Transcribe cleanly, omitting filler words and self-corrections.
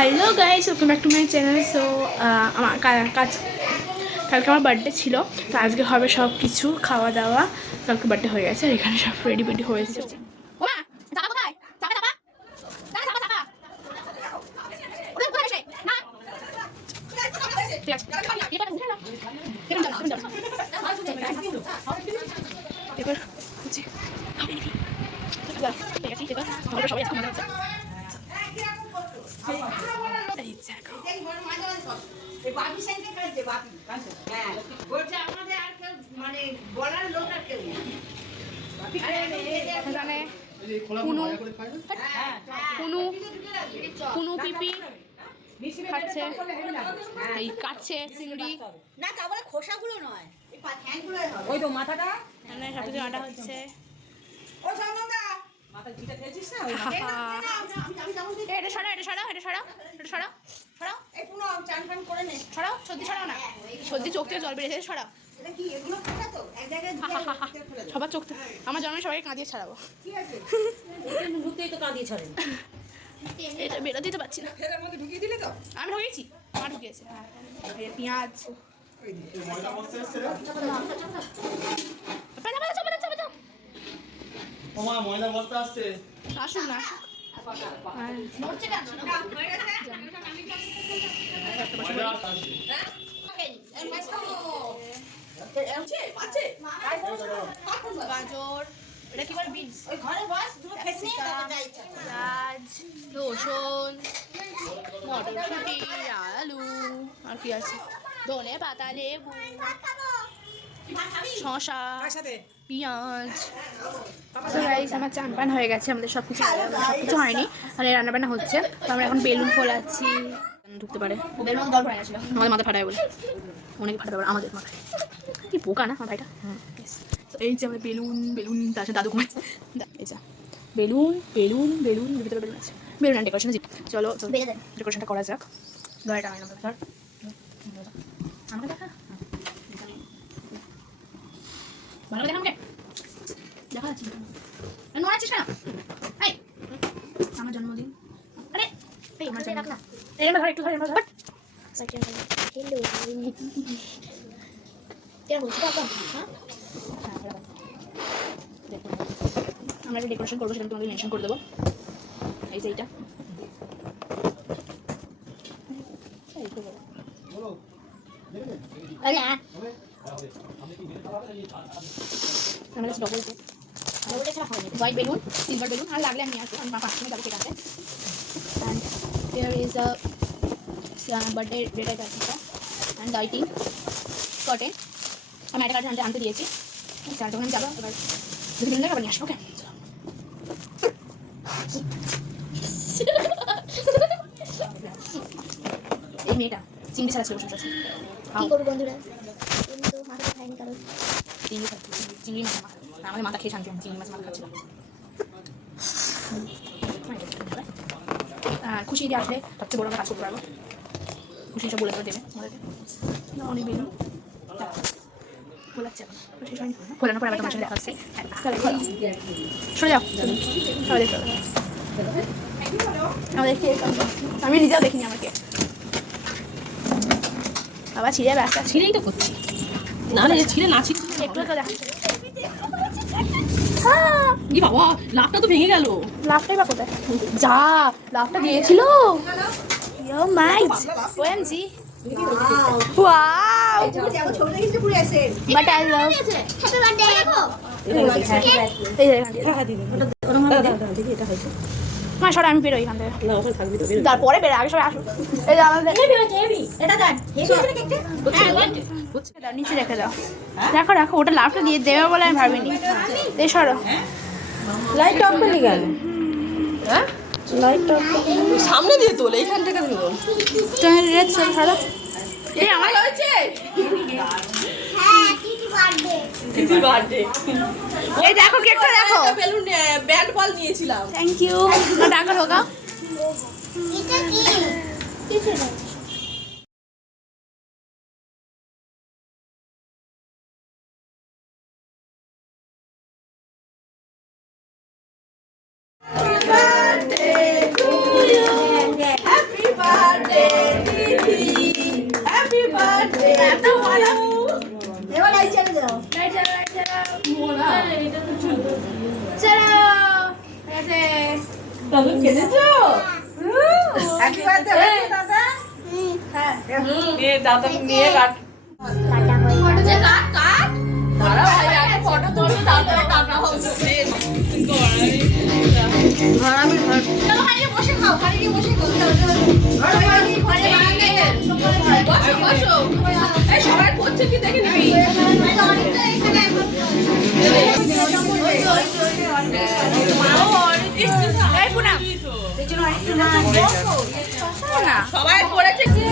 Hello guys, welcome back to my channel. So আমার কালকে আমার বার্থডে ছিল, তো আজকে হবে সব কিছু খাওয়া দাওয়া। কালকে বার্থডে হয়ে গেছে আর এখানে সব রেডি হয়েছে। এবার সবাই এখন মজা হচ্ছে। কুনু পিপি খাচ্ছে, এই কাটছে চিংড়ি না, তা বলে খোসাগুলো নয়, ওই তো মাথাটা মানে সব কিছু আটা হচ্ছে। এটা সরাও, এটা সরাও, এটা সরাও, এটা সরাও, সরাও, সরাও, সর্দি সরাও না, সর্দি চোখ থেকে জল বেরিয়েছে, সরাও। সবার চোখ থেকে আমার জন্মে সবাইকে কাঁদিয়ে ছাড়াবো। এটা বেরোতে দিতে পারছি না, আমি ঢুকিয়েছি, আমার ঢুকিয়েছে। পেঁয়াজ আসুন না, গাজর, এটা কি বলে, বিনস, পেঁয়াজ, রসুন, মটরশুঁটি, আলু, আর কি আছে, ধনে পাতা, লেবু, শসা, পেঁয়াজ। আমার চান পান হয়ে গেছে, আমাদের সব কিছু হয়নি, মানে রান্নাবান্না হচ্ছে। তো আমরা এখন বেলুন ফোলাচ্ছি, ঢুকতে পারে। আমাদের মাথা ফাটায় বলে, অনেকে ফাটাতে পারে আমাদের মাথায়। কি পোকা না আমার ভাইটা। এই যে আমাদের বেলুন তার সাথে দাদু ঘুমাচ্ছে। এই যে বেলুন ভিতরে বেলুন আছে, বেলুন অ্যান্ড ডেকোরেশন। চলো ডেকোরেশনটা করা যাক। গাড়িটা আয় আমাকে ধর, আমাকে দেখা ভালো দেখা, আমাকে দেখা যাচ্ছে নড়াচ্ছিস কেন? এই আমার জন্মদিন, আরে আমার জন্মদিন না, এই ধর একটু ধর, আমরা ধর আমরা একটা ডেকোরেশন করবো, সেটা তোমাকে মেনশন করে দেবো। এই যে এইটা হোয়াইট বেলুন, সিলভার বেলুন, আর লাগলে আমি আসবো, আমি 5 মিনিট যাবো ঠিক আছে। And there is a birthday date আছে, অ্যান্ড লাইটিং কটেন। আমি একটা কার্ড আনতে দিয়েছি, চারটা আমি যাবো, এবার যদি বেলুন আবার নিয়ে আসবো। ওকে, এই মেয়েটা চিংড়ি ছাড়া ছিল, বসে আছে। কি করবো বন্ধুরা, কিন্তু মাথাটা খায়নি কারণ চিংড়ি মাছ আমাদের মাথা খেয়ে শান্তি, আমি চিংড়ি মাছ মাথা খাচ্ছিলাম। খুশি দিয়ে আসলে সবচেয়ে বড় আমরা কাজ করতে পারবো। খুশি সব বলে দেবে আমাদেরকে। অনেক বেলুন ফোলাচ্ছে, ফোলানোর পর আবার তোমার সাথে দেখা হচ্ছে। সরে যাও, সবাই দেখতে হবে আমাদেরকে। আমি নিজেও দেখিনি আমাকে, আবার ছিঁড়ে রাস্তা ছিঁড়েই তো করছি না, ছিঁড়ে না ছিঁড়ে একটু তো দেখাচ্ছে। কি বাবা, লাভটা তো ভেঙে গেল। লাভটাই বা কোথায়? যা লাভটা দিয়েছিল, yo might OMG, wow, but I love. Happy birthday দেখো, এই যে মা সরে, আমি বেরোই এখান থেকে, তারপরে বেরো, আগে সবাই আসো। এই যে আমাদের এটা দেন, নিচে রেখে দাও, রাখো ওটা লাভটা দিয়ে দেবে বলে আমি ভাবিনি। এই সরো, লাইট অফ করে গেল, হ্যাঁ লাইট অফ সামনে দিয়ে তোলে, এইখান থেকে দিল তুমি রেড সরো। এই আমার হয়েছে, হ্যাঁ হ্যাপি বার্থডে, হ্যাপি বার্থডে। এই দেখো কেকটা দেখো, বেলুন ব্যাট বল নিয়েছিলাম। Thank you. না ডাকো হোগা, এটা কি কিছু না। Happy birthday to you, happy birthday দাদু খেলেছো? হ্যাপি বার্থডে দাদা। এ দাদা নিয়ে কাট। কাটা হয়ে গেছে। দাঁড়া ভাই আগে ফটো তুলো তারপরে কাটা হবে। চলো হারিয়ে বসে খাও, হারিয়ে বসে খাও। বসো বসো। এই সবাই করছে কি দেখে নিবি। এই পুনা সবাই করেছে কি